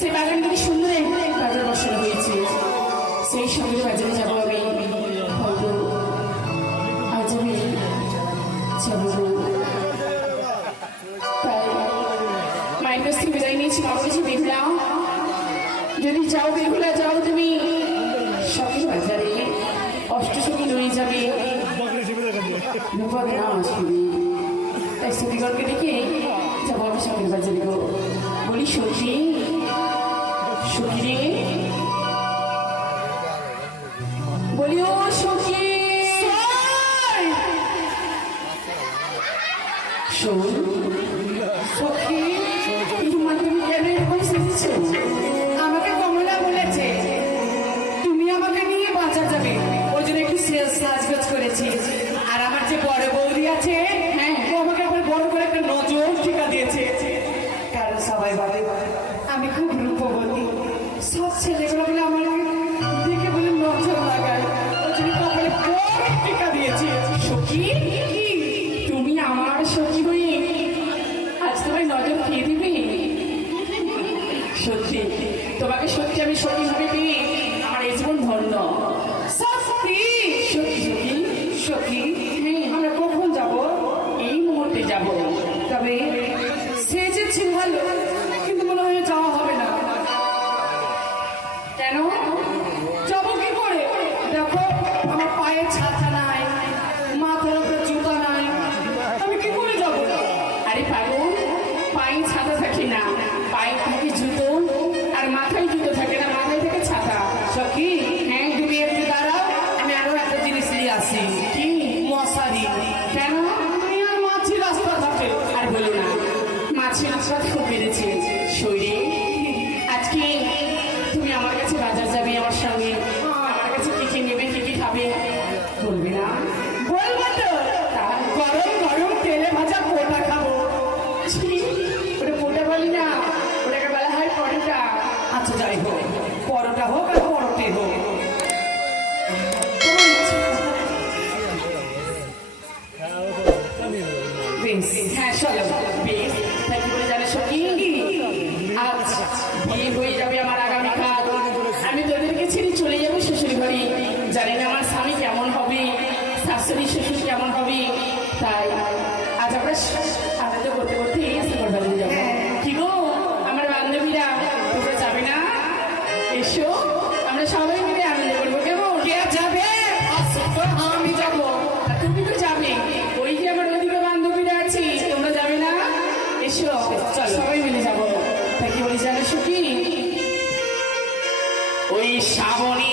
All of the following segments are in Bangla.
সেই বাগানগুলি সুন্দর বাজার বসানো হয়েছে, সেই সঙ্গে বাজারে যাবো আমি। হয়তো আজ আমি যাবো, তাই মায়ের কাছ থেকে বিদায় নিয়েছি। আমার কাছে দেখলাম যদি যাও বেহুলা যাও তুমি সঙ্গে বাজারে অষ্টসখী লয়ে যাবে, বিপদ না আসবে। তাই সখীগণকে ডেকে যাবো আমি সঙ্গে বাজারে গো। বলি সখী, সখী রে, বলি ও সখী, শোন সখী, তোমার তুমি কেন এরকম সেজেছো? আমাকে কমলা বলেছে তুমি আমাকে নিয়ে বাজার যাবে, ওই জন্য একটু সাজগোজ করেছি। আর আমার যে বড় বৌদি আছে, হ্যাঁ, ও আমাকে আবার বড় করে একটা নজর টিকা দিয়েছে। কারণ সবাই ভাবে আমি খুব রূপবতী, সব ছেলেগুলো বলে আমার দেখে বলে নজর লাগায়, ওই জন্য কপালে বড় টিকা দিয়েছে। সখী, তুমি আমার সখী হয়ে আজ তোমায় নজর খেয়ে দিবে? সত্যি তোমাকে সত্যি আমি সখী ভাবে পেয়ে আমার এই জীবন ধন্য। সত্যি সত্যি সখী, সখী, হ্যাঁ, আমরা কখন যাব? এই মুহূর্তে যাব। তবে সেজেছি ভালো, কিন্তু মনে হয় যাওয়া হবে না। কেন? যাবো কি করে? দেখো আমার পায়ে ছাতা নাই, মাথার উপরে জুতা নাই, আমি কি করে যাবো? আরে পাগল, পায়ে ছাতা থাকে না, পায়ে থাকে জুতো, আর মাথায় জুতো থাকে না, মাথায় থাকে ছাতা। সখী, হ্যাঁ, তুমি একটু দাঁড়াও, আমি আরো একটা জিনিস নিয়ে আসি। কি? মশারি। কেন? তুমি আর মাছি রাস্তা থাকে। আর বলো না, মাছি রাস্তা খুব বেড়েছে শরীরে। আজকে তুমি আমার কাছে বাজার যাবে আমার সঙ্গে, আমার কাছে কি কি নেবে, কি কি খাবে বলবে না? বলবো তো, তাই গরম গরম তেলে ভাজা পোটা খাবো। ছি, ওটা পোটা বলি না, ওটাকে বলা হয় পরোটা। আচ্ছা যাই হোক, পরোটা হোক আর পরোটে হোক, তোমার ইচ্ছে। বেশ। হ্যাঁ চলো, বেশ। তাই কি বলে জানো সখী, আজ বিয়ে হয়ে যাবে আমার আগামীকাল, আমি তোদেরকে ছেড়ে চলে যাবো শ্বশুর বাড়ি। জানি না আমার স্বামী কেমন হবে, শাশুড়ি শ্বশুর কেমন হবে, তাই আজ আমরা আনন্দ করতে করতে শ্বশুর বাড়ি যাবো। কি গো আমার বান্ধবীরা, তোমরা যাবে না? এসো, আমরা সবাই মিলে আনন্দ করবো। কেমন? কে যাবে? আমি যাবো। আর তুমি তো যাবে, ওই যে আমার ওদিকে বান্ধবীরা আছে, তোমরা যাবে না? এসো, চল সবাই মিলে যাবো। তাই কি বলি জানো সখী, ওই শ্রাবণী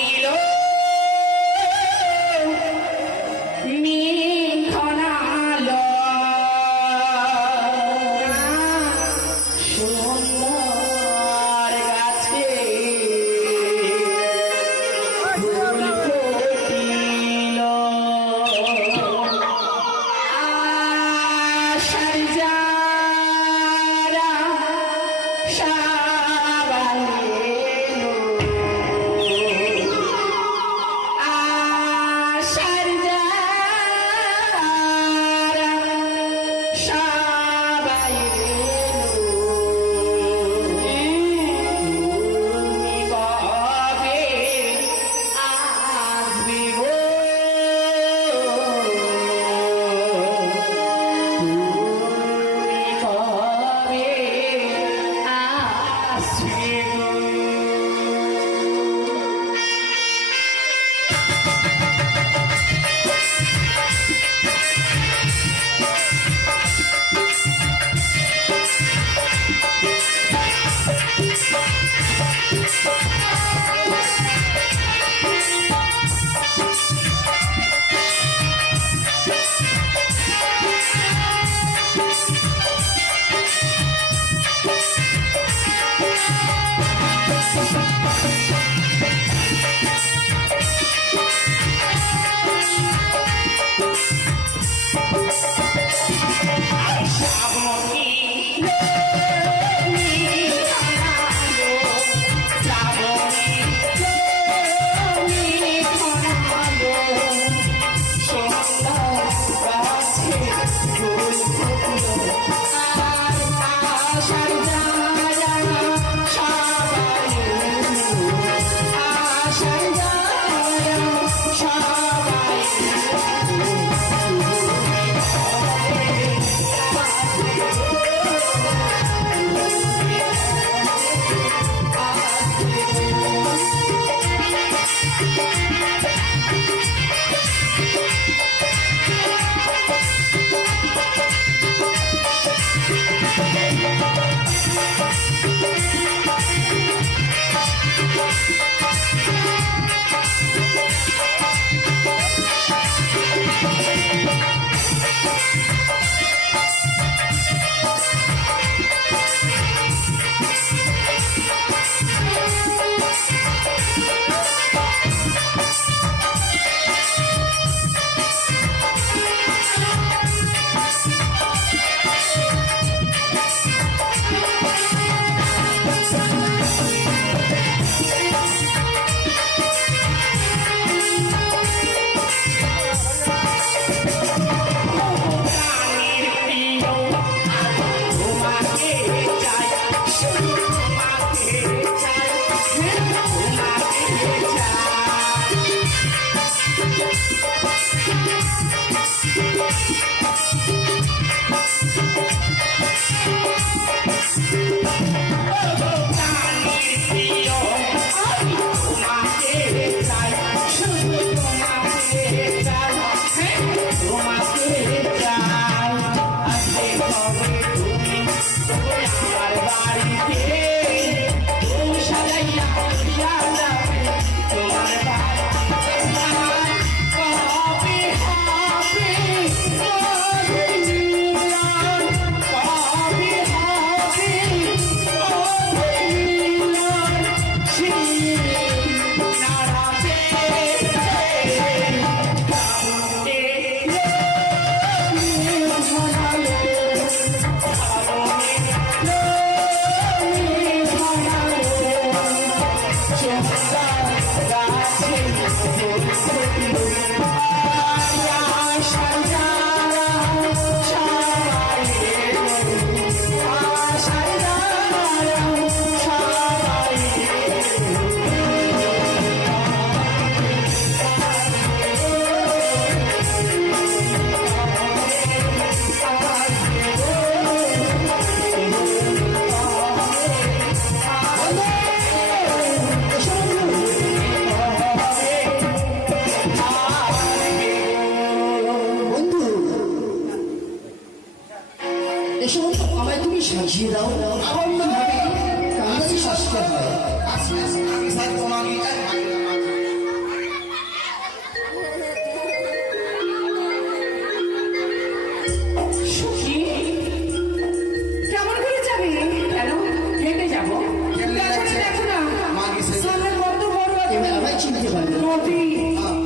করে দেখো না মাগি সে সামনে কত বড় আছে এবার আবার চিনতে পারবে না। নদী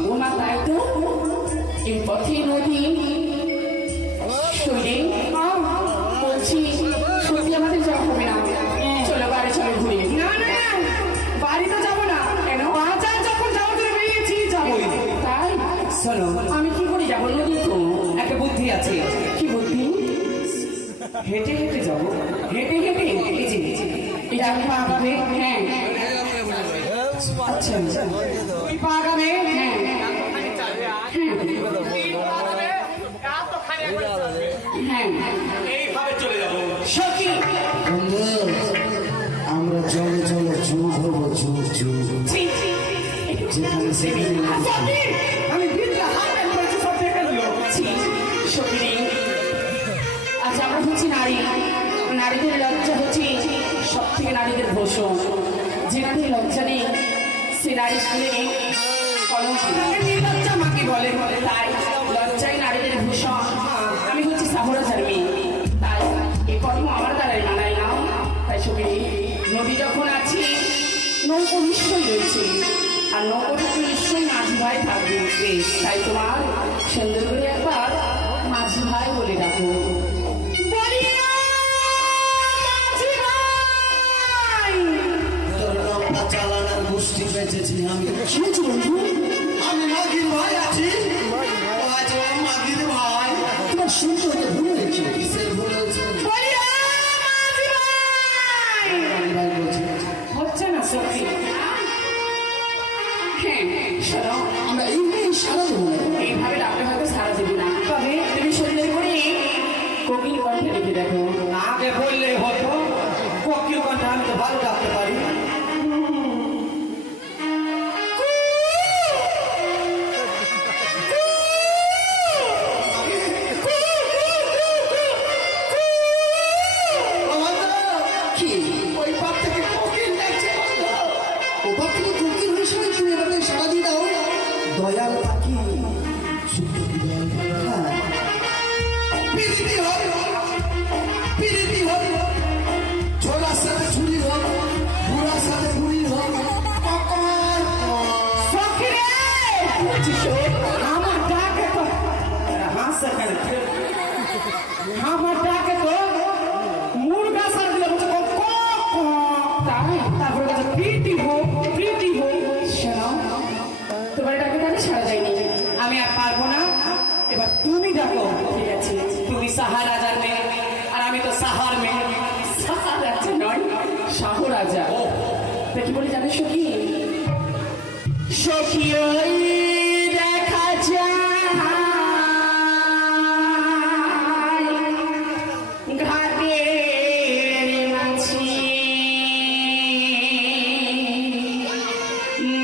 ও মা তাই তো এই পথে নদী শরীরে বলছি সত্যি আমাদের যাওয়া হবে না চলো বাড়ি চলো ঘুরে না না না বাড়ি তো যাবো না কেন বাজার যখন যাবো তুমি বেরিয়েছি যাবোই তাই শোনো আমি কি করে যাবো নদী তো একটা বুদ্ধি আছে কি বুদ্ধি হেঁটে হেঁটে যাবো হেঁটে হেঁটে এই যে এটা আমি পা আগাবে হ্যাঁ আচ্ছা তুই পা আগাবে হ্যাঁ হ্যাঁ এইভাবে চলে যাবো সখী বন্ধু আমরা জলে জলে যুগ হবো যুগ যুগ যেখানে সেখানে সখী আমি বিদ্যা হাত করেছি সব দেখে দিল সত্যি আচ্ছা আমরা হচ্ছি নারী নারীদের লজ্জা হচ্ছে সব থেকে নারীদের ভূষণ যে নারীর লজ্জা নেই সে নারী শুনে কলঙ্ক নির্লজ্জা মাকে বলে তাই লজ্জাই নারীদের ভূষণ আমি হচ্ছি সাহরাজার মেয়ে তাই এই কর্ম আমার দ্বারাই মানায় না তাই ছবি নদী যখন আছি নৌকো নিশ্চয়ই রয়েছে আর নৌকোটা তো নিশ্চয়ই মাঝি ভাই থাকবে তাই তোমার সুন্দর করে একবার মাঝি ভাই বলে ডাকো তোর নৌকা চালানোর গোষ্ঠী বেঁচেছি আমি শুনেছি বন্ধু আমি মাগির ভাই আছি ও আছে ও মাগির ভাই তোমার শুনতে হতে ভুল হয়েছে কিসের ভুল হয়েছে মাগির ভাই বলছে হচ্ছে না সখী হ্যাঁ শোনো আমরা এই নিয়ে সারা দেবো না। এইভাবে ডাকলে হয়তো সারা দেবে না তবে তুমি সুন্দর করে কোকিল কণ্ঠে রেখে দেখো আগে বললে হতো কোকিল কণ্ঠে আমি তো ভালো ডাকতে পারি কি ওই পাপ থেকে কোকিল ডাকছে ও পাপ থেকে কোকিল হিসেবে তুমি এবারে সারা দিয়ে দাও দয়াল পাখি শুদ্ধ দয়াল হ্যাঁ পিরিতি হোক পিরিতি হোক ছোলার সাথে ছুরি হোক বুড়ার সাথে বুড়ি হোক সখী রে আমার ডাকে তো হাসে কেন আমার ডাকে তো মুরগা সার দিলে বলছে তাই তারপরে বলছে প্রীতি হোক শোনো তোমার ডাকে তাকে সারা যায়নি আমি আর পারবো না এবার তুমি ডাকো ঠিক আছে তুমি সাহারাজার মেয়ে আর আমি তো সাহার মেয়ে রাজা নয় শাহ রাজা তা কি বলে জানো সখী সখী ওই দেখা যায় ঘাটের মাঝি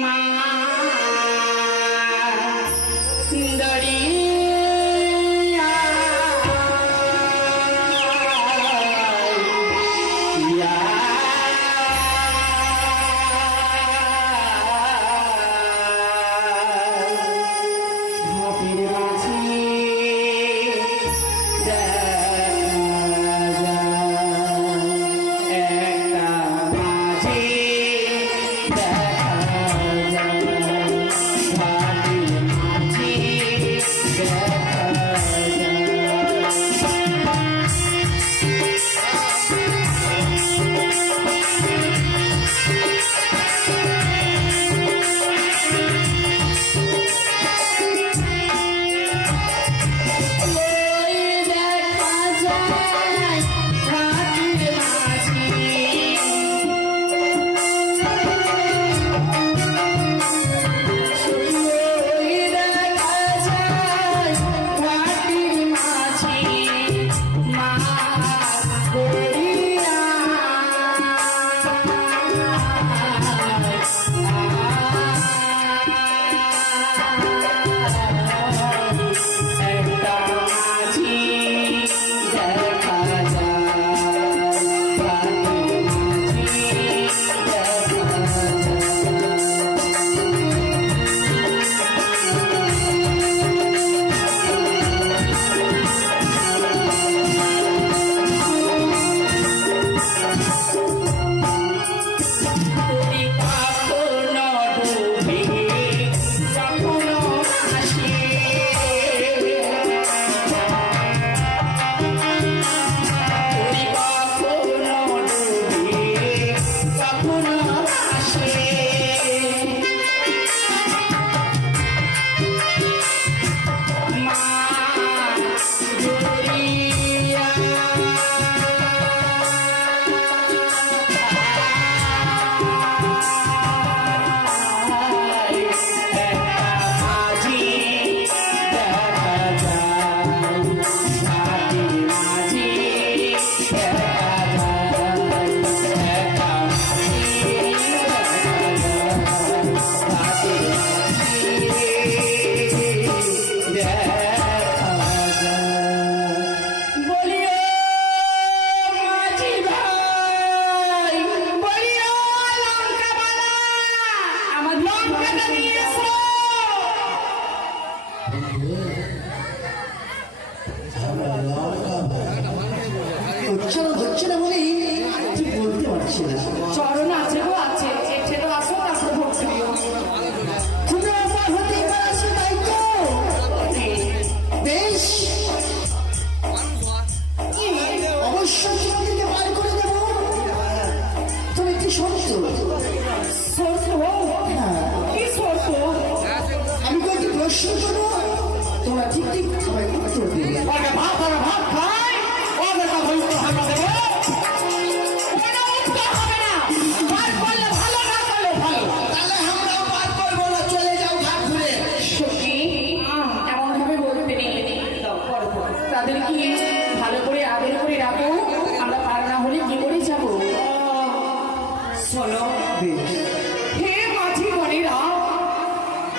মাছ দরিয়া শর্ত? হ্যাঁ, কি শর্ত? আমি কয়েকটি প্রশ্ন করবো, তোমরা ঠিক ঠিক সবাই উত্তর দেবে। ওকে ভাত খাই, ওকে তখন উত্তর হবে দেবো। কোনো উত্তর হবে না, ভাত করলে ভালো, না করলে ভালো। তাহলে আমরাও পার করবো না, চলে যাও ঘাট ঘুরে। সখী এমন ভাবে বলতে নেই, তাদের কি ভালো করে আদর করে রাখো, আমরা পার না হলে কি করে যাবো? শোনো, বেশ, হে মাঝি গণেরা,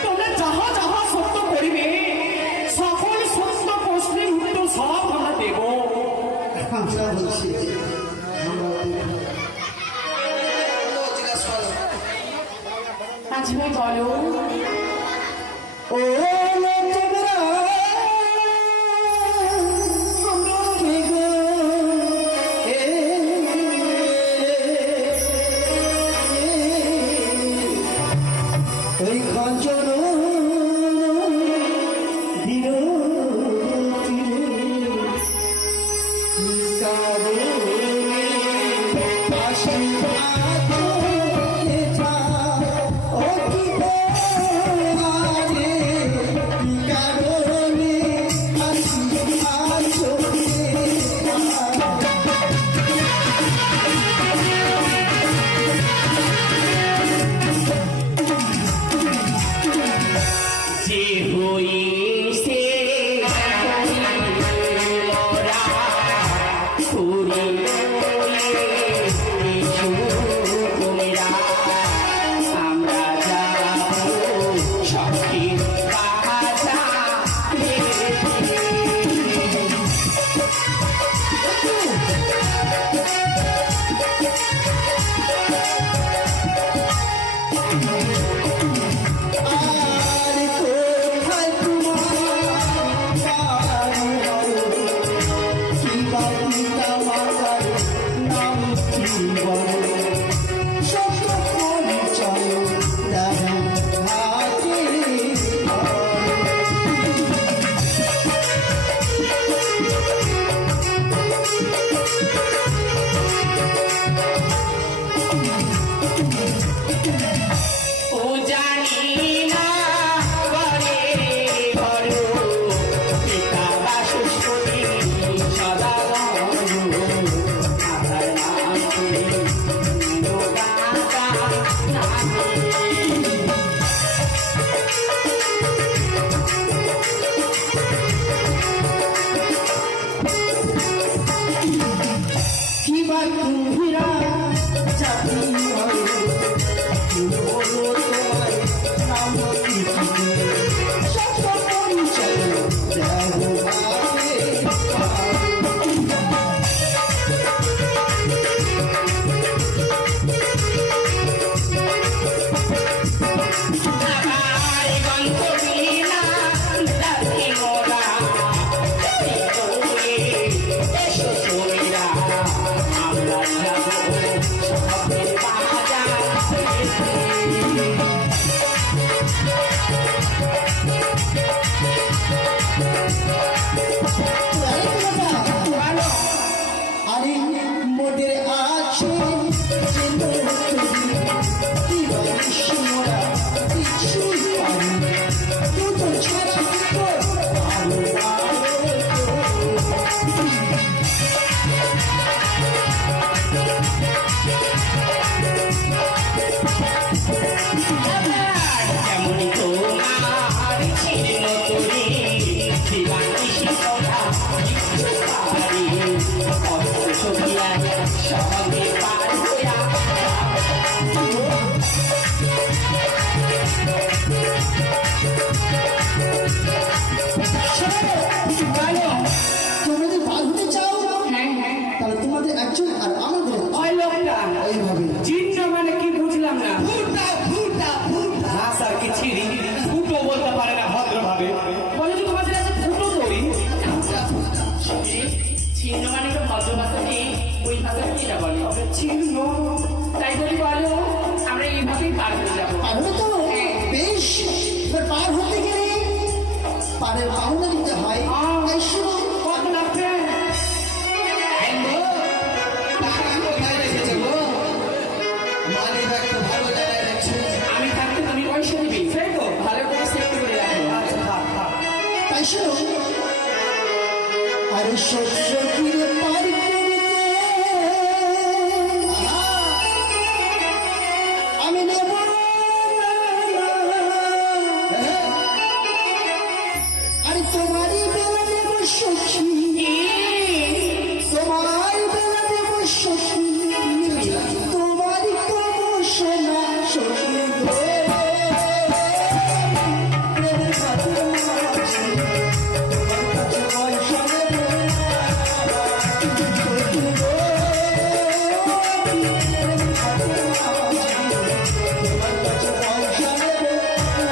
তোমরা যাহা যাহা সত্য করিবে, সকল সত্য প্রশ্নের উত্তর সব আমরা দেব। আমরা বলছি, আচ্ছা বলো। ও তোমরা কে গো? ওই খঞ্জন যে হইছে মোরা ফুলে তোমরা আমরা যাবো সখীর বাজা। ও জানি না বলে বলো পিতা বাসুস্পতি সদা বলো আধার নামে দাতা কিবা কুম্ভীরা জাতি হয়, কি বলো তোমার নাম কি? সত্য পরিচয় দেও আগে। আমার গন্ধ বিনা রাখি মোরা এসো তোমরা আমরা যাবো সখীর বাজা। আরে মোদের আছে যে মোরা কিছুই পারি, দুটো ছাড়া তো আরো কেমন তোমার ছিন্ন করি দিবানি শিখরা পারি অস্ত্র সখিয়া সঙ্গে পার হইয়া। তোমরা যদি পার হতে চাও, হ্যাঁ হ্যাঁ, তাহলে তোমাদের একজন আর আমাদের ওই লোকটা এইভাবে চিহ্ন মানে কি বুঝলাম না। ভুল দাও একটু ভালো জায়গায় রাখছে। আমি থাকতে তুমি পয়সা দিবি সেই তো। ভালো করে সেফটি করে রাখো আচ্ছা থাক থাক। তাই শোনো, আরে শস্য কিরে পার করতে আমি নেব না। আরে তোমারই বেলা দেব সখী, তোমার বেলা দেব সখী, তোমারই কব সোনা সখী গো। প্রেমের খাতির মাঝে তোমার কাছে পয়সা নেব না। সখী গো, প্রেমের খাতির মাঝে তোমার কাছে পয়সা নেব না।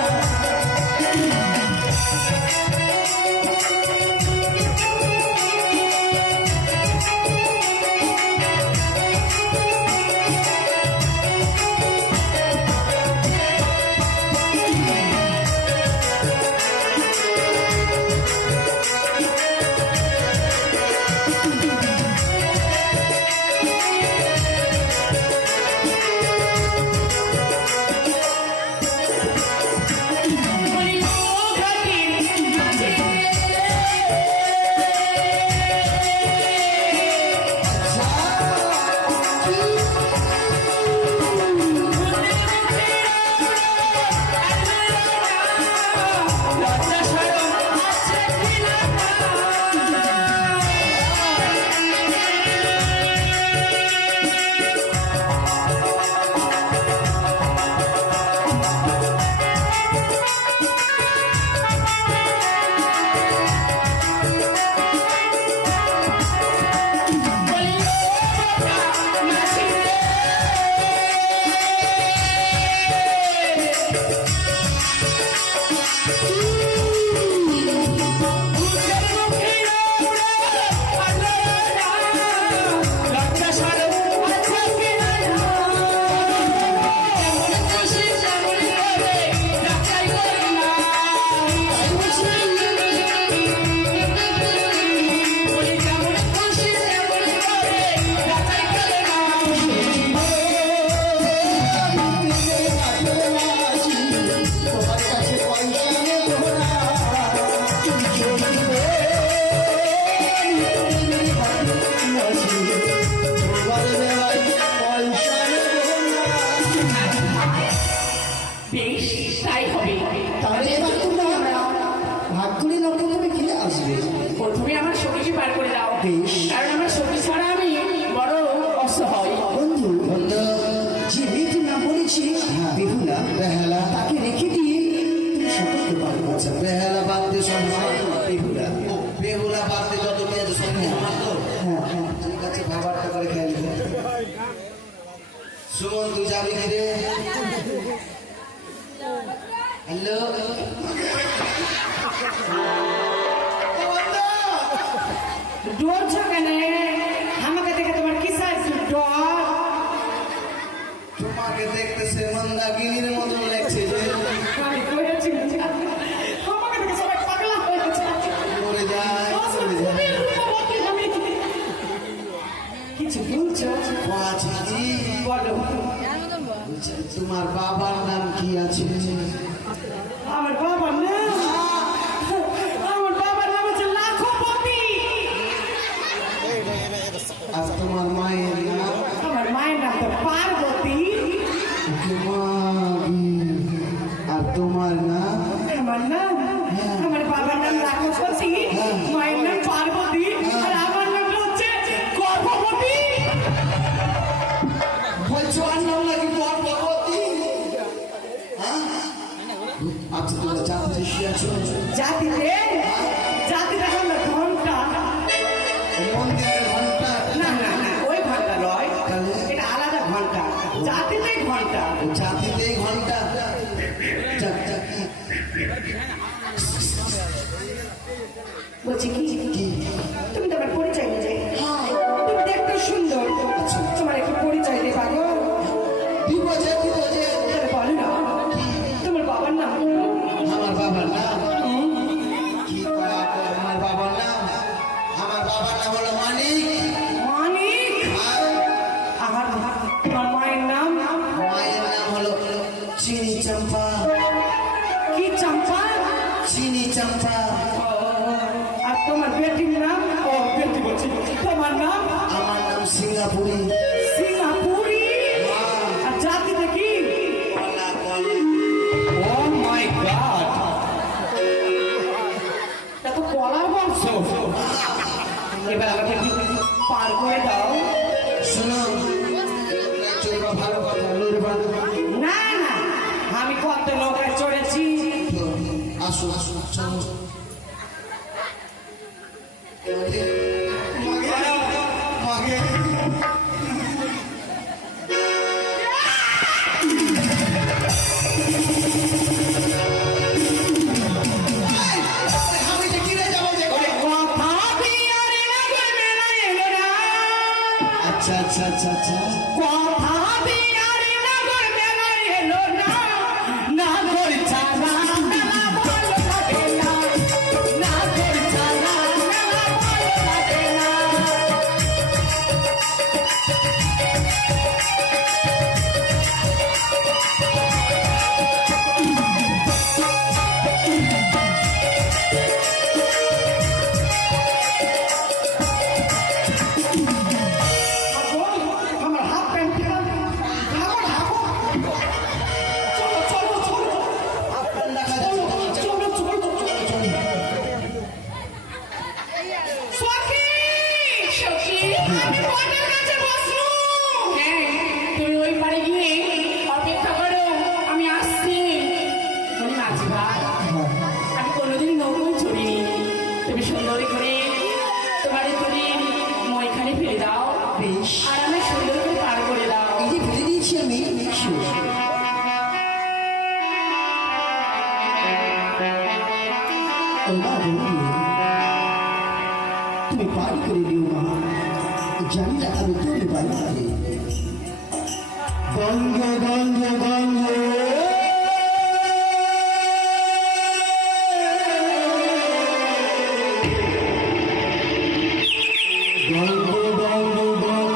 তোমার কাছে পয়সা নেব না। তোমার বেলায় পয়সা নেব না। বেশ তাই হবে তাহলে এবার তোমরা ভাগ করে নক্ষত্রকে ফিরে আসবে। প্রথমে আমার সখীকে পার করে দাও বেশ। কারণ আমার সখী ছাড়া আমি বড় অসহায় বন্ধু, যে মেয়েটির নাম বলেছি বেহুলা, বেহালা, তাকে রেখে দিয়ে তুমি সকলকে পার করছো। বেহালা বাদ দিয়ে সম্মান, বেহুলা বেহুলা বাদ দিয়ে যত মেয়ে আছে সব সম্মান তো। হ্যাঁ হ্যাঁ ঠিক আছে, ভাবারটা করে খেয়াল সুমন, তুই যাবি কি রে? হ্যালো ডরছো কেন? আমাকে দেখে তোমার কি সাইজ ডর? তোমাকে দেখতে সে মন্দাগিনীর মতন লাগছে যে। আমি করেছি আমাকে দেখে সবাই পাগলা হয়ে গেছে। মরে যায় মরে যায়। কিছু বলছো? পাঁচি, বলো। তোমার বাবার নাম কি আছে? আমার বাবার নাম, আমার বাবার নাম হচ্ছে লাখপতি। আর তোমার মায়ের নাম? আমার মায়ের নাম তো পার্বতী। আর তোমার নাম? আমার নাম, আমার বাবার নাম লাখপতি, মায়ের নাম পার্বতী, আর আমার নাম হচ্ছে গর্ভবতী। বলছো আর নাম নাকি গর্ভবতী? হ্যাঁ? আচ্ছা, তোমরা জানতে শিখেছো? জাতিতে, জাতিটা হলো ঘন্টা। মন্দিরের ঘন্টা? না না না, ওই ঘন্টা নয়, তাহলে? এটা আলাদা ঘন্টা। জাতিতে ঘন্টা। জাতিতেই ঘন্টা? যাক, যাক, বলছি কি, তুমি তো আমার পরিচয় নিয়ে যাই। তুমি দেখতে সুন্দর, তোমার একটু পরিচয় দে পাগো। বিপদে বিপদে। তাহলে বলো না, তোমার বাবার নাম? আমার বাবার নাম কি? আমার বাবার নাম, আমার বাবার নাম হলো মানিক। মানিক। আর আমার তোমার মায়ের নাম? মায়ের চিনি চম্পা, কি চম্পা? চিনি চম্পা। আর তোমার বেটির নাম? ও বেটি বলছি, তোমার নাম? আমার নাম সিঙ্গাপুরি। সিঙ্গাপুরি। আর জাতিতে কি? কলা কলা। ও মাই গড, এত কলা বলছো? এবার আমাকে একটু পার করে দাও। শোনো, চলবা ভালো কথা লড়বা। না না, আমি কত নৌকায় চড়েছি। আসো আসো চলো। মাগে আমি যে কিনে যাবো দেখো। কথা দিয়ে রে নগর মেলায় এলো না। আচ্ছা আচ্ছা আচ্ছা আচ্ছা। কথা দিয়ে রে নগর মেলায় এলো না। নাগর ছাড়া মেলা ভালো লাগে না। নাগর ছাড়া মেলা ভালো লাগে না। আমার হাত প্যান্ট আমার হাগো। চলো চলো চলো আপনার দেখা যাচ্ছে। চলো চলো চলো। সখী, সখী, আমি বটের কাছে বসলু। হ্যাঁ, তুমি ওই পারে গিয়ে অপেক্ষা করো, আমি আসছি। মানে মাঝি ভাই, আমি কোনোদিন নৌকোয় চড়িনি। তুমি সুন্দর করে তোমার তুমি মইখানে ফেলে দাও, বেশ। আর আমি সুন্দর করে পার করে দাও। এই যে ফেলে দিয়েছি আমি। তুমি পারি করে দিও মা, জানি না আমি তোর বাড়ি গঙ্গ গঙ্গ গঙ্গ গঙ্গ গঙ্গ গঙ্গ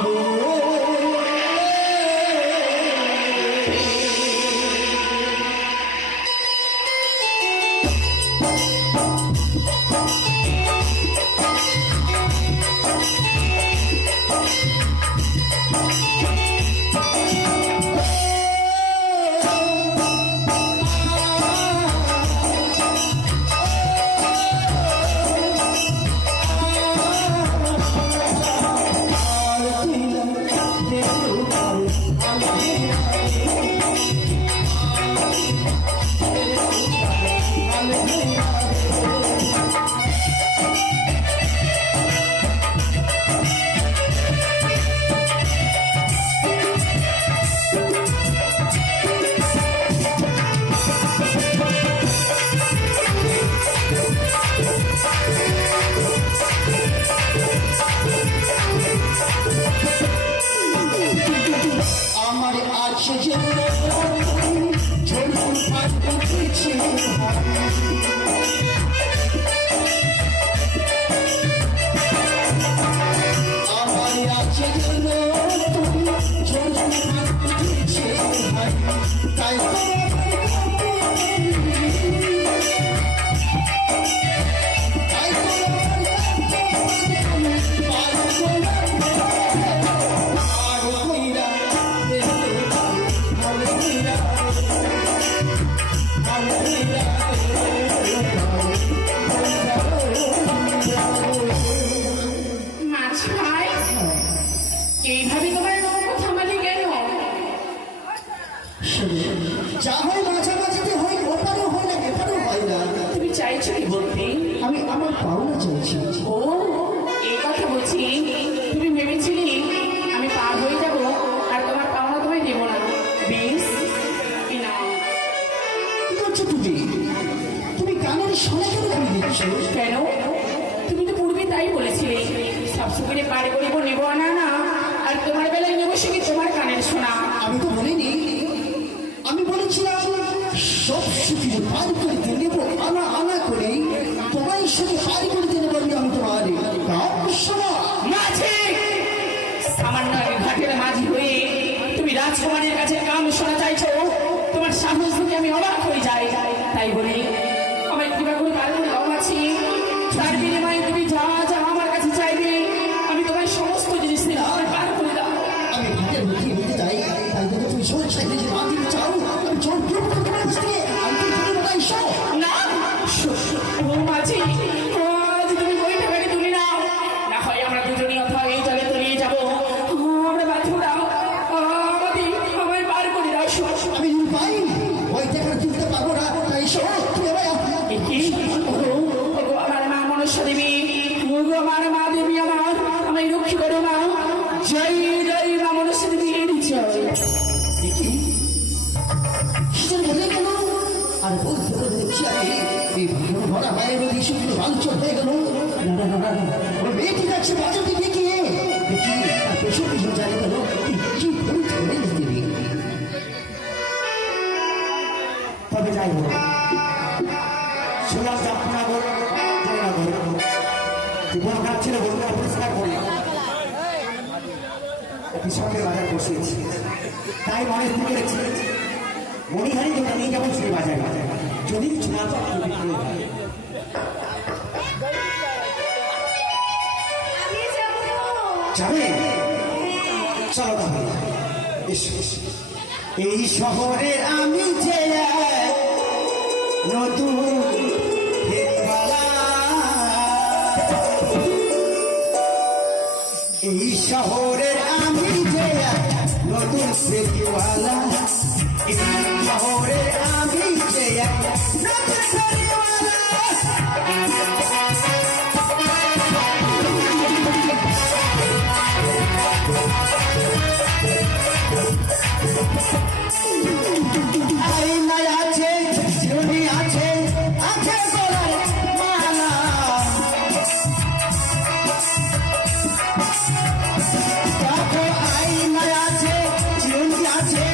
আমার আছে যে ঝড় ফাটছে আমার আছে যে ঝড় ফাটছে তাই মাঝি ভাই, এইভাবে তোমার নৌকো থামালি কেন? যা হয় মাঝামাঝিতে হয়, ওপারও হয় না এপারও হয় না। তুমি চাইছো কি বলতে? আমি আমার পাওনা চাইছি। ও, এই কথা বলছি। তুমি ভেবেছিলে আমি পার হয়ে যাব আর তোমার পাওনা তোমায় দেবো না। বেশ, এই নাও। কি করছো তুমি? তুমি কানের শোনা কেন করে দিচ্ছ? কেন? তুমি তো পূর্বে তাই বলেছিলে, সবসময় পার করিব নেবো না না, আর তোমার বেলায় নেবো সে কি তোমার কানের শোনা। আমি তো বলিনি, আমি বলেছিলাম সব সুখী পার করতে নেব আনা আনা করে, তোমার সাথে পার করতে নেব আমি তোমার কাপ শোনা। মাঝি, সামান্য এক ঘাটের মাঝি হয়ে তুমি রাজকুমারের কাছে কাম শোনা চাইছো? তোমার সাহস থেকে আমি অবাক হয়ে যাই। তাই বলি আমায় কিবা করে বার করে দাও মাছি, তার বিনিময়ে তুমি যা যা আমার কাছে চাইবে আমি তোমার সমস্ত জিনিস থেকে আমায় বার করে দাও। আমি ভাগের মুখে নিতে চাই, তাই দেখো তুমি শোন সাইডে যে মা দিতে চাও, আমি জল দিয়ে তোমার কাছ থেকে আমি তো তুমি বাবা এসো। না ও মাঝি, আজ তুমি বই টাকাটি তুলে নাও, না হয় আমরা দুজনই অথবা এই জলে তলিয়ে যাবো। আমরা বাঁচবো না, আমায় বার করে দাও। আমি পাই ওই টাকা তুলতে পারবো না, তাই এসো তুমি আমার মা মনসা দেবী, আমার মা দেবী, আমায় রক্ষী করো মা। জয় জয় মা মনসা দেবী, জয়। কিসের বলে গেল? আর বলতে বলতে দেখছি আমি এই ভালো ভরা মায়ের ওই শুকনো বাঞ্চল হয়ে গেল। না না না না, ওই মেয়েটি যাচ্ছে বাজার দিকে গিয়ে দেখি আর পেছন পেছন জানি গেল কি ভুল ধরে নিতে নেই। তবে যাই হোক, শুনলাম জাফরনগর জীবন খারাপ ছিল, বলতে পরিষ্কার করলাম একটি সঙ্গে বাজার বসিয়েছি। তাই মনে ঢুকে রেখেছি মণিহারি যেটা নিয়ে যাবো সেই বাজারে, যদি কিছু না চাপ বিক্রি হয়। যাবে? চলো তাহলে এসো। এই শহরে আমি যে এক নতুন ফেরিওয়ালা, এই শহরের আমি যে এক নতুন ফেরিওয়ালা, এই শহরের আমি যে এক নতুন ফেরিওয়ালা। আইনায় আছে, ঝুলি আছে, আছে গলায় মালা। দেখো আইনায় আছে, ঝুলি আছে,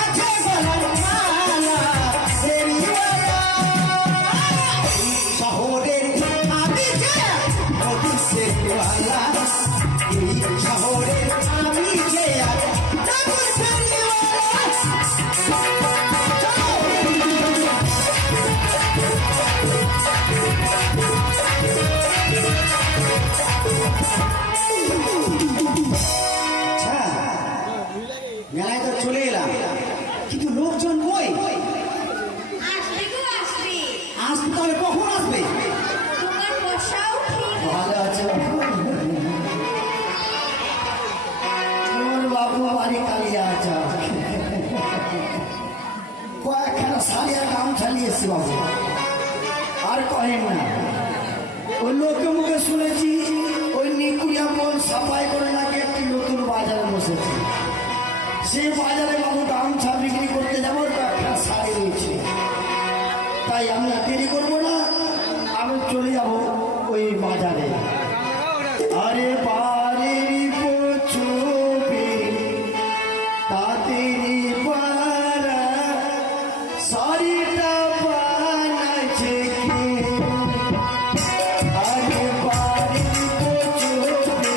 আছে গলায় মালা। ফেরিওয়ালা শহরের আমি যে নতুন ফেরিওয়ালা, এই শহরের আমি যে নতুন ফেরিওয়ালা। মেলায় তো চলে এলাম, কিন্তু লোকজন কই? আসবে গো আসবে, আসবে তাহলে কখন আসবে? তোমার বসাও ঠিক। ভালো আছে বাবু? তোর বাবু বাড়ি কালিয়া আছে, কয়েকখানা সারিয়া গাম চালিয়েছি বাবু। আর কহেন না, ওই লোকে মুখে শুনেছি ওই নিকুড়িয়া বল সাফাই করে নাকি একটি নতুন বাজারে বসেছে। সেই বাজারে বাবু গামছা বিক্রি করতে যাবো, একটা শাড়ি রয়েছে। তাই আমি দেরি করবো না, আমি চলে যাব ওই বাজারে। আরে বাড়ির পছবে তাদেরই পাড়া, শাড়িটা বানাইছে কে? আরে বাড়ির পছবে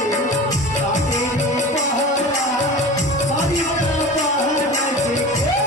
তাদেরই পাড়া, শাড়িটা বানাইছে কে?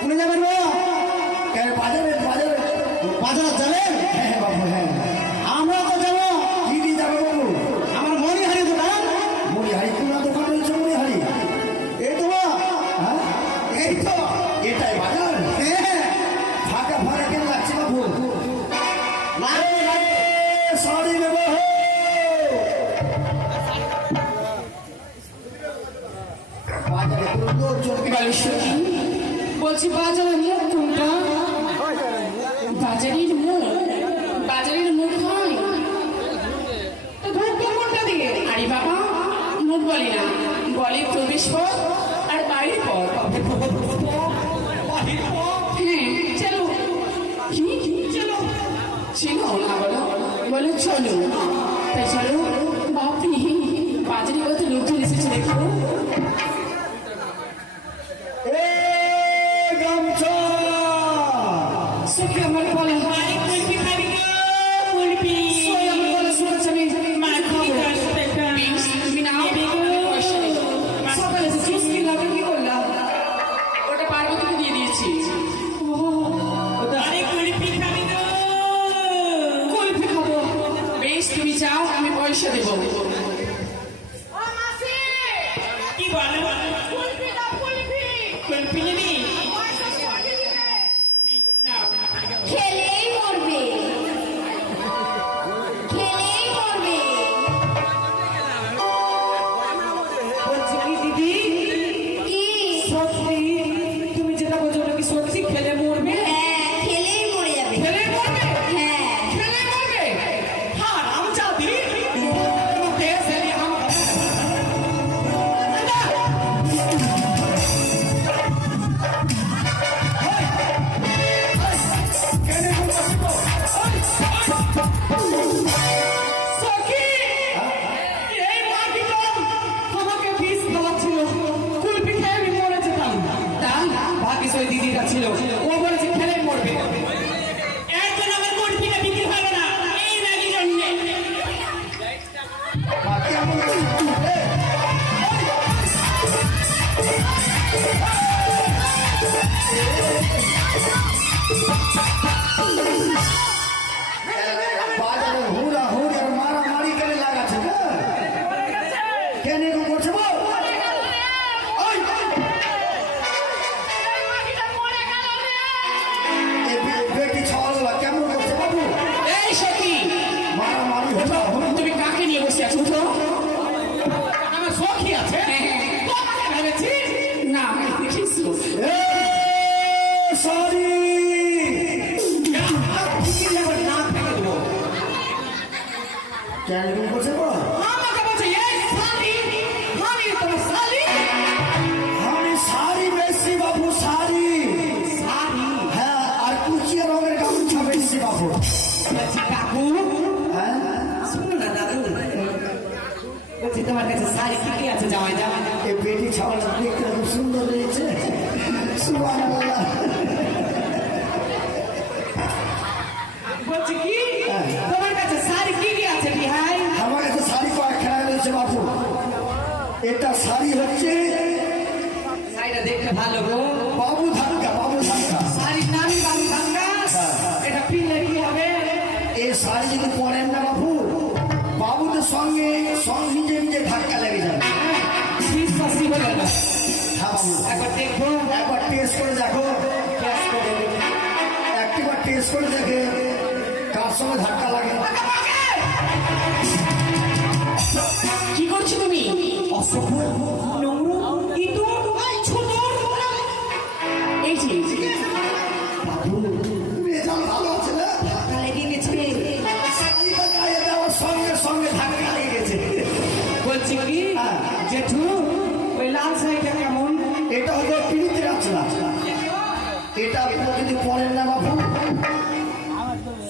কোনে যাবেন বাবা? কেন বাজারে বাজারে বাজার যাবেন? হ্যাঁ বাবু হ্যাঁ আমরা তো যাবো। কি দিয়ে যাবে বাবু? আমার মনিহারি দোকান। মরিহারি কোন দোকান রয়েছে মরিহারি? এই তো বাবা। হ্যাঁ এই তো এটাই বাজার। হ্যাঁ। ফাঁকা ফাঁকা কেন লাগছে বাবু? সরি নেবো বাজারে কোনো লোকজন বলো সখী, বলছি বাজারে মুখ কোনটা? বাজারের মুখ, বাজারের মুখ হয়। তো ঢুকবো কোনটা দিয়ে? আরে বাবা, মুখ বলে না, বলে প্রবেশ পথ আর বাইরের পথ। হ্যাঁ, চলো। কি? চলো। ছিল না বলো, বলো চলো। তাই চলো, বাপরে, বাজারে কত লোকজন এসেছে দেখো। গামছা সখী আমার বলে হয় কুলপি খাবি গো কুলপি। সই আমার বলে শুনেছে আমি খাবো। বেশ, তুমি নাও, আমি পয়সা দেবো। সকালে যে জুস কিনলাম কি করলাম? ওটা পার্বতীকে দিয়ে দিয়েছি। কুলপি খাবো। বেশ, তুমি যাও, আমি পয়সা দেবো। ও মাসি কি বলো? কুলফি দাও কুলফি কুলফি নিবি? পয়সা দিয়ে দিবে খেলেই মরবে খেলেই মরবে বলছি কি দিদি, কি সত্যি তুমি যেটা বলছো ওটা কি সত্যি? খেলে মরবে? হ্যাঁ খেলেই মরে যাবে খেলে মরবে? হ্যাঁ খেলে মরবে? হ্যাঁ আমি চাবি মুখে সেলি আম সখী, এই মাটিটা আমাকে বিষ খাওয়াচ্ছিল। কুলপি খেয়ে আমি মরে যেতাম। তা ভাগ্যিস ওই দিদিটা ছিল, ও বলেছে খেলে মরবে। এখন আমার কুলফিটা বিক্রি হবে না, এই রাগি জন্যে। কেমন বাজারে হুড়া হুড়ি আর মারামারি কেন লাগাচ্ছে না? কেন এরকম করছে বল? ওই, এই বেটি ছাওয়ালা কেমন করছে বাবু? এই সখী, মারামারি হুড়া হুড়ি তুমি কাকে নিয়ে বসে আছো? উঠো। আমার সখী আছে, তোমাকে ভেবেছি। না, দেখিস সরি না ফেলে দেবো। কেন এরকম করছে বল? আমাকে বলছে এই শালি, আমি তোমার শালি। আমি শাড়ি বেশি বাবু শাড়ি। শালি হ্যাঁ আর কুচিয়া রঙের গামছা বেশি বাবু। বলছি কাকু, হ্যাঁ শুনো না দাদু, বলছি তোমার কাছে শাড়ি কি কি আছে? জামাই জামাই এই বেটি ছাওয়ালা দেখতে খুব সুন্দর রয়েছে। সুবহানাল্লাহ। বলছি কি তোমার কাছে শাড়ি কি কি আছে বিহাই? আমার কাছে শাড়ি কয়েক খেলা রয়েছে বাবু। এটা শাড়ি হচ্ছে শাড়িটা দেখতে ভালো গো। বাবু ধাক্কা বাবু ধাক্কা। শাড়ির নামই বাবু ভাঙ্গা। এটা পিনলে কি হবে? এই শাড়ি যদি পরেন না বাবু, বাবুদের সঙ্গে নিজে নিজে ধাক্কা লেগে যাবে। বিশ্বাসই হলো না। হ্যাঁ বাবু একবার দেখবো। একবার টেস্ট করে দেখো। গ্যাস করে দেবো। একবার টেস্ট করে দেখে কার সঙ্গে ধাক্কা লাগে। কি করছো তুমি? অসফল নোংরা ইঁদুর, ছোট এই যে রেজাল্ট ভালো আছে না? ধাক্কা লেগে গেছে। শাড়িটা গায়ে দেওয়ার সঙ্গে সঙ্গে ধাক্কা লেগে গেছে। বলছি কি জেঠু, ওই লাল শাড়িটা কেমন? এটা হলো পিড়িতে আছে না, এটা আপনার যদি পরেন না বাবু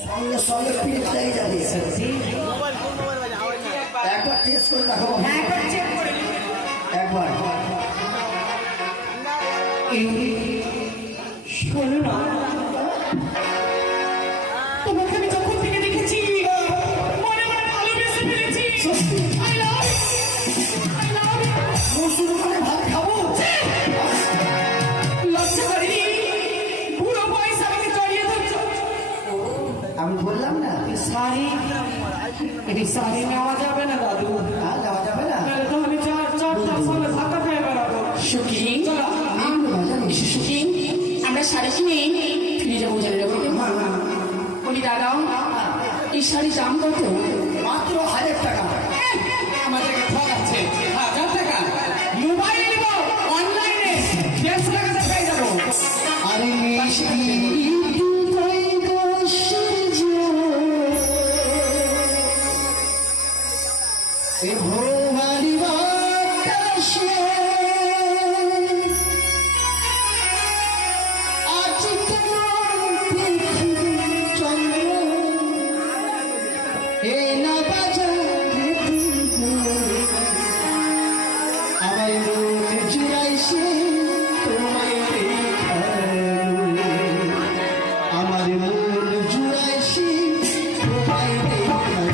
সঙ্গে সঙ্গে পিড়িত লেগে যাবে। একবার টেস্ট করে দেখো বাবু। একবার চেক করে নিন। একবার শোনো না, তোমাকে আমি যখন থেকে দেখেছি মনে মনে ভালোবেসে ফেলেছি। I love you. I love you. মুসুর মানে ভাত খাবো। লজ্জা করি, শাড়ি এটি শাড়ি নেওয়া যাবে না দাদু আর যাওয়া যাবে না নাহলে তো আমি চারটার সময় ভাতা খেয়ে বেড়াবো সুখী চলো সুখী আমরা শাড়ি কিনে ফিরে যাবো জানি যাবো বলি দাদা এই শাড়ি দাম কত? মাত্র 1000 টাকা আমাদেরকে ঠকাচ্ছে 1000 টাকা মোবাইল নিব অনলাইনে 150 টাকাতে পেয়ে যাবো আরে মিষ্টি হৃদয় সূর্য এ ভোরবারি বাতাসে আজ তোমার পৃথিবী চন্দ্র এ না বাজারে আমার মন জুড়াইছে তোমায় দেখানো আমার মন জুড়াইছে তোমায় দেখানো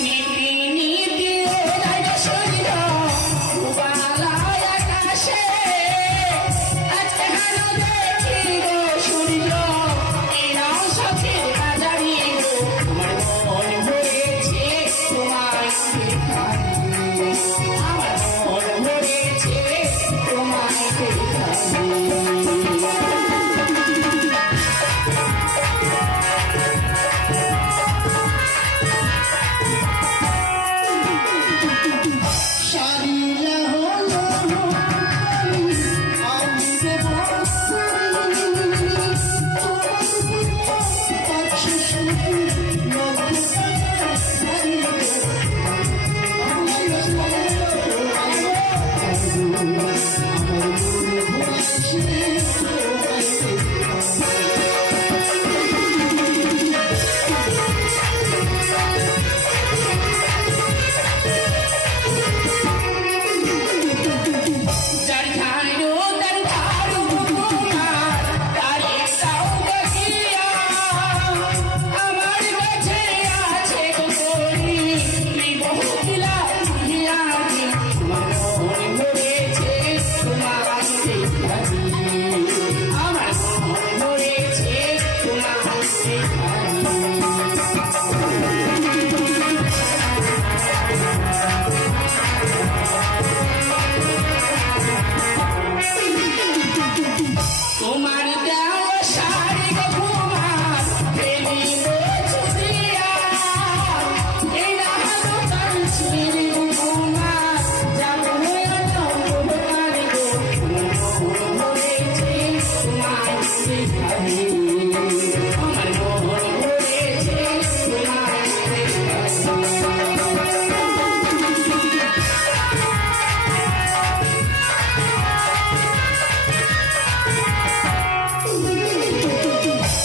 নীতি নীতি ওলাই সূর্য উবালায় আকাশে আজকে হানো দেখি গো সূর্য এরাও সখীর বাজারি গো আমার মন ভরেছে তোমায় দেখানো আমার মন ভরেছে তোমায় দেখানো শাড়িলা হলো আমি দেব যার ধারো তার ধারো তোমার তারে সাও দেখিয়া আমার কাছে আছে গোরি বহুতলা হিয়া তোমার মন ভরেছে তোমার দেখানি আমার মন ভরেছে তোমার দেখানি তোমার দেওয়া শাড়ি গো তোমার ফেলিব ছুটিয়া এই রাহাতো তার ছিঁড়ি গো তোমার যাবো দোকান গো মন ভরেছে তোমার দেখানি আমার মন ভরেছে তোমার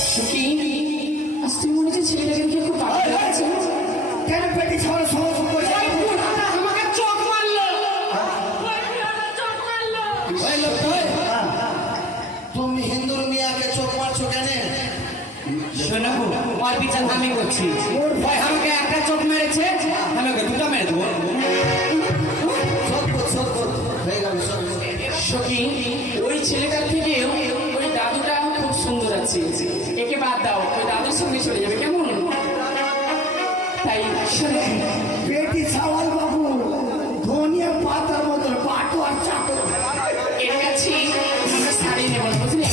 সুখী আজ তুমি মনে হচ্ছে ছেলেটাকে দেখে খুব ভালো লাগছে কেন পেটি ছাড়া সহজ করে আমাকে চোখ মারলো চোখ মারলো ওই লোকটা, তুমি হিন্দুর মিয়াকে চোখ মারছো কেন? শোনো ওর বিচার আমি করছি ভাই আমাকে একটা চোখ মেরেছে আমাকে দুটো মেরে দেবো সৎ হয়ে গেল সৎ সখী ওই ছেলেটার থেকে ওই দাদুটা খুব সুন্দর আছে একে বাদ দাও ওই দাদুর সঙ্গে চলে যাবে কেমন তাই শোনো পেটি ছাওয়াল বাবু ধনিয়া পাতার মতন পাটো আর চাটো এর কাছে আমরা শাড়ি নেব বুঝলে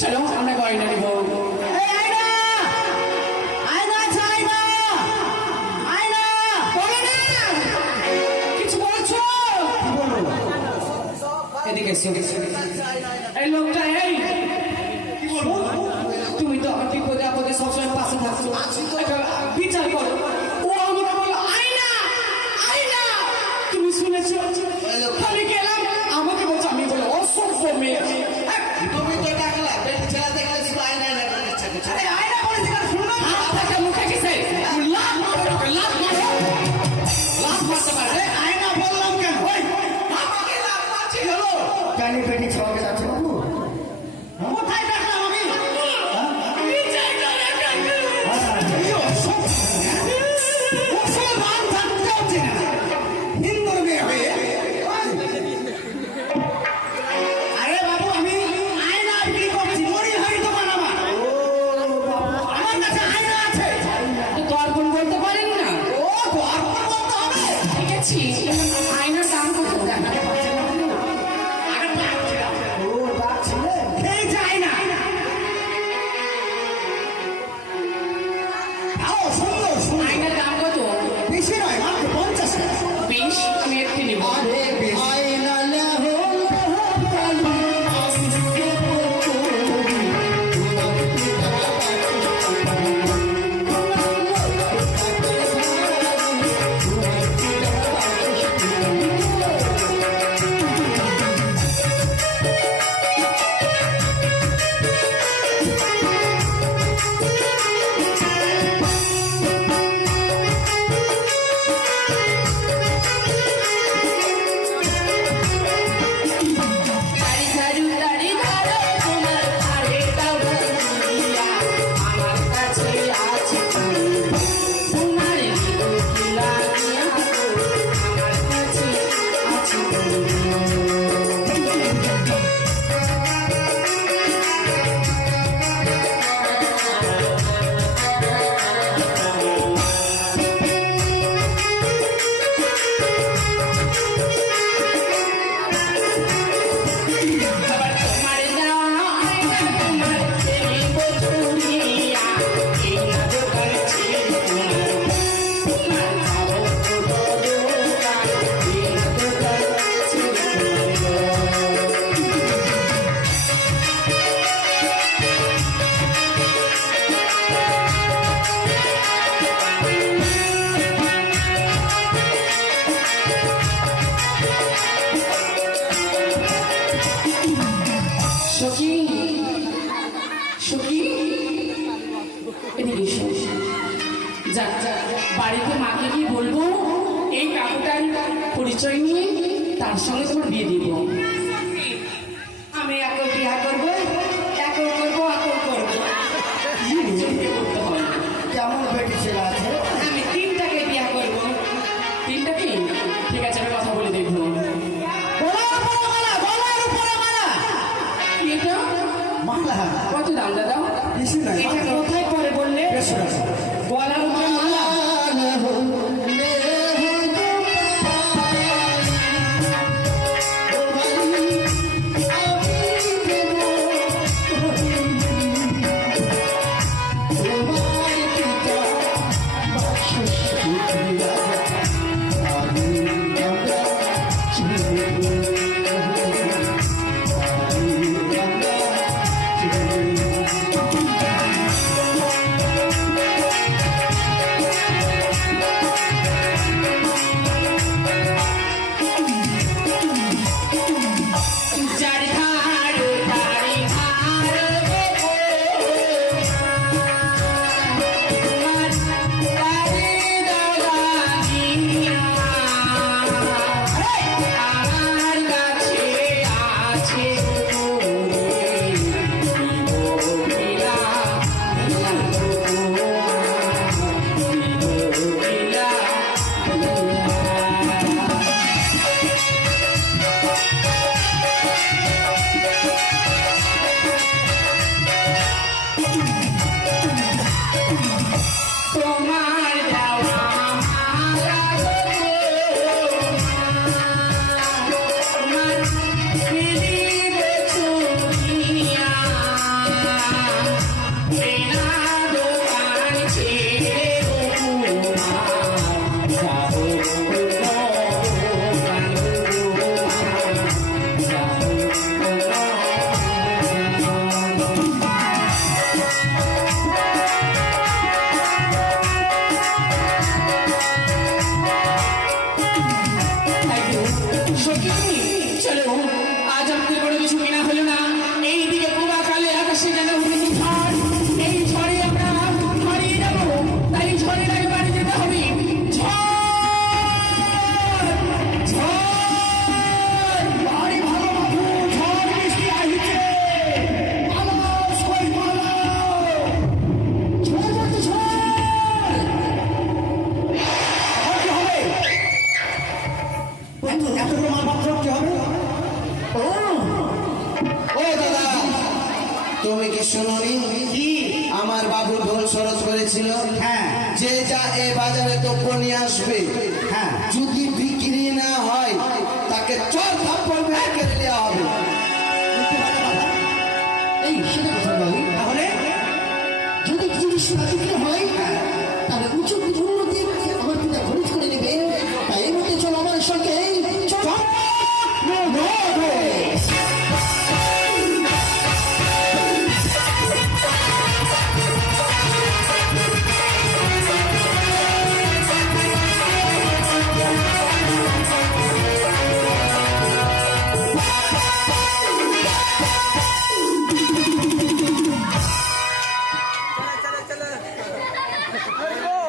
চলো আমরা গয়না নেব কিছু বলছো এদিকে এসো এই লোকটা এই তুমি তো আমার বিপদে আপদে সবসময় পাশে থাকছো একটা বিচার করো ও আমাকে বললো আয়না আয়না তুমি শুনেছো আমি গেলাম আমাকে বলছো আমি বলে অসভ্য মেয়ে তুমি তো ডাকলা বেটি ছেলে দেখলে শুধু আয়নায় লাগার ইচ্ছা করছে আরে আয়না বলেছি কেন শুনো না হাত থেকে মুখে কিসে লাভ মারো লাভ মারো লাভ মারতে পারে আয়না বললাম কেন ওই আমাকে লাভ মারছি হলো কেন পেটি ছাওয়াকে যাচ্ছে বাবু কোথায় দেখলাম আমি বিচার করে সখী এদিকে এসো। যাক যাক, বাড়িতে মাকে কি বলবো, এই কাকুটার পরিচয় নিয়ে তার সঙ্গে তোমার বিয়ে দিব। আমি একে বিয়া করবো, একে করবো, একে করবো। চিন্তা করতে হয়। কেমন বেটি ছেলে আছে? আমি তিনটাকে বিয়া করবো। তিনটা কি? ঠিক আছে, আমি কথা বলে দেখবো। বলার উপরে মালা, বলার উপরে মালা। কি এটা? মালা কত দাম দাদা? বেশি নাই, এটা কোথায় পরে বললে? বেশি না। গলার উপরে মালা। যার ধার তারি ধার দেবো, তোমার তারে দাদা দিয়া। আমার কাছে আছে তোমার দেওয়া মালা তোমার ফিরিবে চুরিয়া। বিনা দোকান ছেড়ে তোমার যাবো সখী, চলো, আজ আমাদের কোনো কিছু কেনা হলো না। এইদিকে পুরা কালে আকাশে যেন উঠেছে ঝড়। এই ঝড়ে আমরা হারিয়ে যাবো, তাই ঝড়ের আগে বাড়ি যেতে হবে। ঝড়, ঝড়, বাড়ি ভালো বাবু, ঝড় বৃষ্টি আহিছে। পালাও, সই পালাও। ঝড় বলতে ঝড়। আবার কি হবে? বন্ধু, এত বড় মালপত্র কি হবে? ও দাদা, তুমি কি শুনোনি? আমার বাবু ঢোল সরজ করেছিল, হ্যাঁ। যে যা এ বাজারে দ্রব্য নিয়ে আসবে, হ্যাঁ। যদি বিক্রি না হয় তাকে চর থাপ্পড় মেরে কেটে দেওয়া হবে। এই সেটা কথা নয়, তাহলে যদি জিনিস না বিক্রি হয় তাহলে উঁচু মূল্য দিয়ে আমার পিতা খরচ করে নেবে। তাই এর মধ্যে চলো আমার সঙ্গে। চল। चला चला चला